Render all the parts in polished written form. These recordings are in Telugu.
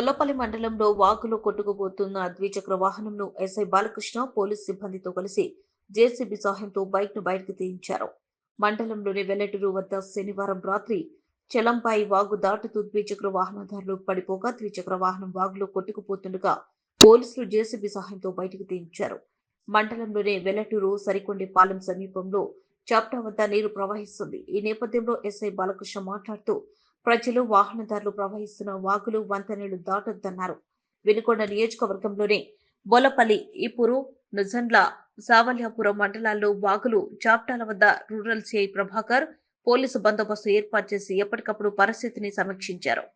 గొల్లపల్లి మండలంలో వాగులో కొట్టుకుపోతున్న ద్విచక్ర వాహనంను ఎస్ఐ బాలకృష్ణ పోలీసు సిబ్బందితో కలిసి జేసీబీ సహాయంతో బైక్ను బయటకు తీయించారు. మండలంలోని వెల్లటూరు వద్ద శనివారం రాత్రి చలంపాయి వాగు దాటుతూ ద్విచక్ర వాహనదారులు పడిపోగా ద్విచక్ర వాహనం వాగులో కొట్టుకుపోతుండగా పోలీసులు జేసీబీ సహాయంతో బయటకు తీయించారు. మండలంలోని వెల్లటూరు సరికొండపాలెం సమీపంలో చాప్టా వద్ద నీరు ప్రవహిస్తుంది. ఈ నేపథ్యంలో ఎస్ఐ బాలకృష్ణ మాట్లాడుతూ ప్రజలు వాహనదారులు ప్రవహిస్తున్న వాగులు వంతెనలు దాటొద్దన్నారు. వినుకొండ నియోజకవర్గంలోని బోలపల్లి, ఈపూరు, నుజండ్ల, సావల్యాపురం మండలాల్లో వాగులు చాప్టాల వద్ద రూరల్ సిఐ ప్రభాకర్ పోలీసు బందోబస్తు ఏర్పాటు చేసి ఎప్పటికప్పుడు పరిస్థితిని సమీక్షించారు.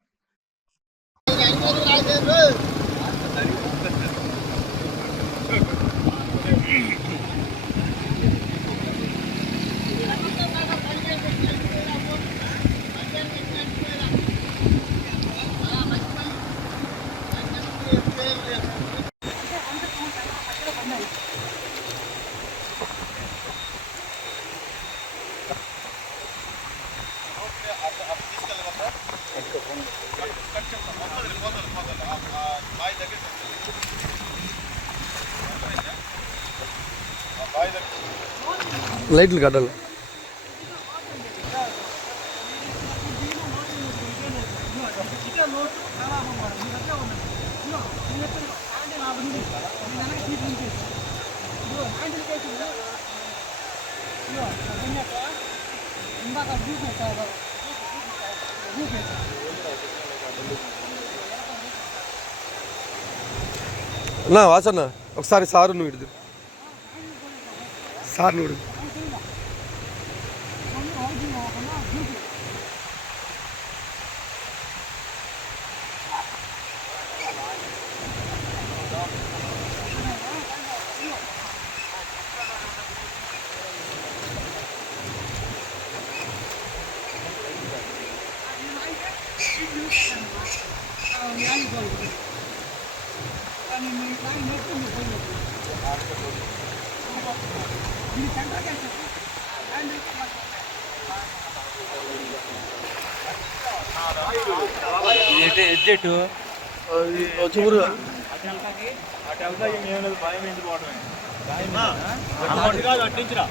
లైట్లు కట్టాలి. నా వాసన్న ఒకసారి సారు నువ్వు ఇడు సార్ నువ్వు చూరు అట్టించరా